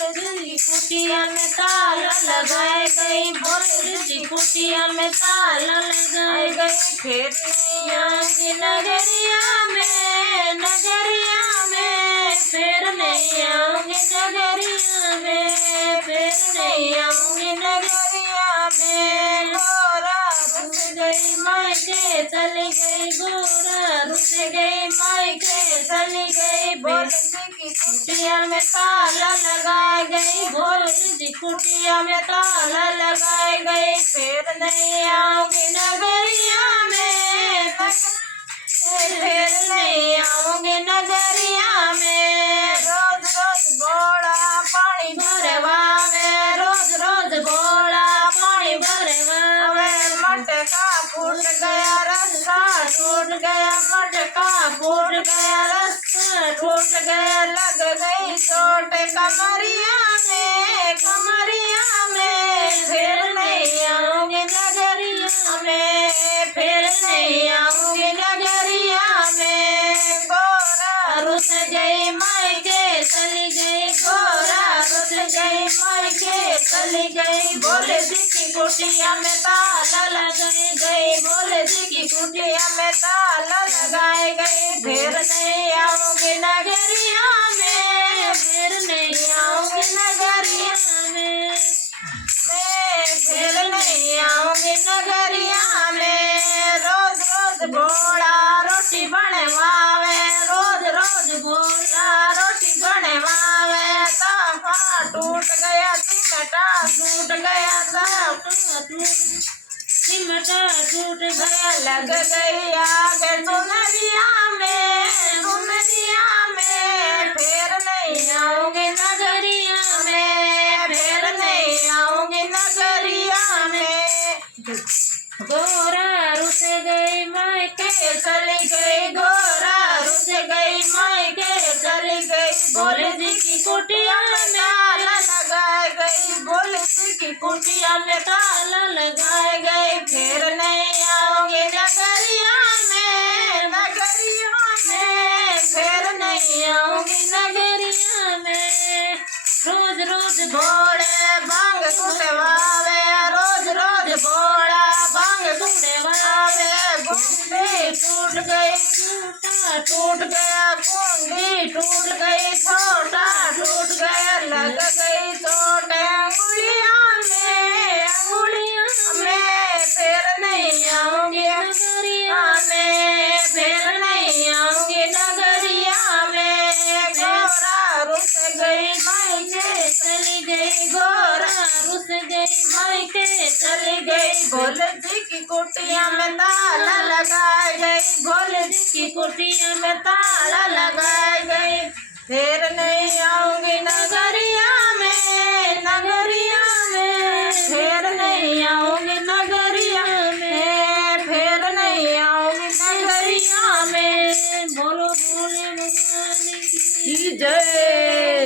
जी कुटिया में ताला लगाए गई, भोले जी कुटिया में ताला लगाए गई। फिर नहीं आऊंगी नगरिया में, नगरिया में फिर नहीं आऊंगी नगरिया में, फिर नहीं आऊंगी नगरिया में। गोरा रुस गई मायके चली गई, गोरा रुस गई मायके चली गई। भोले जी की कुटिया में ताला लगाए गई, भोले जी कुटिया में ताला लगाए गई। फिर नहीं आऊंगी नगरिया में, फिर नहीं आऊंगी नगरिया में। रोज रोज घोड़ा पानी भरवावे, रोज रोज घोड़ा पानी भरवावे। मटका फूट गया रास्ता टूट गया, मटका फूट गया रास्ता टूट गया। लग गई चोट कमरिया में, कमरिया में फिर नहीं आऊंगी नगरिया में, फिर नहीं आऊंगी नगरिया में। गोरा रुस गई मायके चली गई, गोरा रुस गई मायके चली गई। भोले जी की कुटिया में ताला लगाए गई, भोले जी की कुटिया में ताला लगाए गई। फिर नहीं आऊंगी नगरिया में, फिर नहीं आऊंगी नगरिया में, फिर नहीं आऊंगी नगरिया में। रोज रोज घोड़ा रोटी बनवावे, रोज रोज घोड़ा रोटी बनवावे। तांबा टूट गया चिमटा टूट गया, चिमटा टूट गया। लग गई आग सुनरिया में, सुनरिया में फिर नहीं आऊंगी नगरिया में, फिर नहीं आऊंगी नगरिया में। गोरा रुस गई मायके चली गई, गोरा रुस गई मायके चली गई। भोले जी की कुटिया में ताला लगाए गई, भोले जी की कुटिया में ताला लगाए गई। फिर नहीं आऊंगी नगरिया में, नगरिया में फिर नहीं आऊंगी नगरिया में। रोज रोज घोड़े भांग कुटवावे, रोज रोज घोड़ा भांग कुटवावे। गुंडी टूट गई छोटा टूट गया, गुंडी टूट गई छोटा टूट गया। लग गई चोट अंगुलिया में, अंगुलिया में फिर नहीं आऊंगी नगरिया में, फिर नहीं आऊंगी नगरिया में। गोरा रुस गई मायके चली गई, गोरा रुस गई मायके चली गई। भोले जी की कुटिया में ताला लगाए गई, भोले जी की कुटिया में ताला लगाए गई। फिर नहीं आऊंगी नगरिया में, नगरिया में फिर नहीं आऊंगी नगरिया में, फिर नहीं आऊंगी नगरिया में। बोलो भोले भगवान की जय।